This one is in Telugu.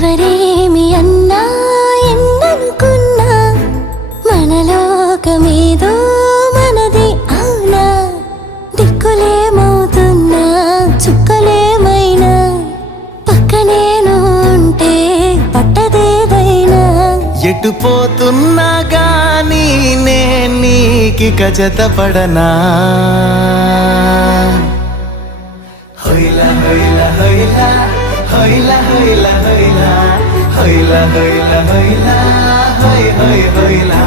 ఎవరేమి అన్నా ఎన్ననుకున్నా మనలోకమేదో మనది అవునా దిక్కులేమవుతున్నా చుక్కలేమైనా పక్కనేను ఉంటే పట్టదేదైనా ఎటు పోతున్నా గానీ నే నీకిక జతపడనా హొయ్లా హొయ్లా హొయ్లా హొయ్లా హొయ్లా హొయ్లా హొయ్లా హొయ్లా హొయ్లా హొయ్ హొయ్ హొయ్లా.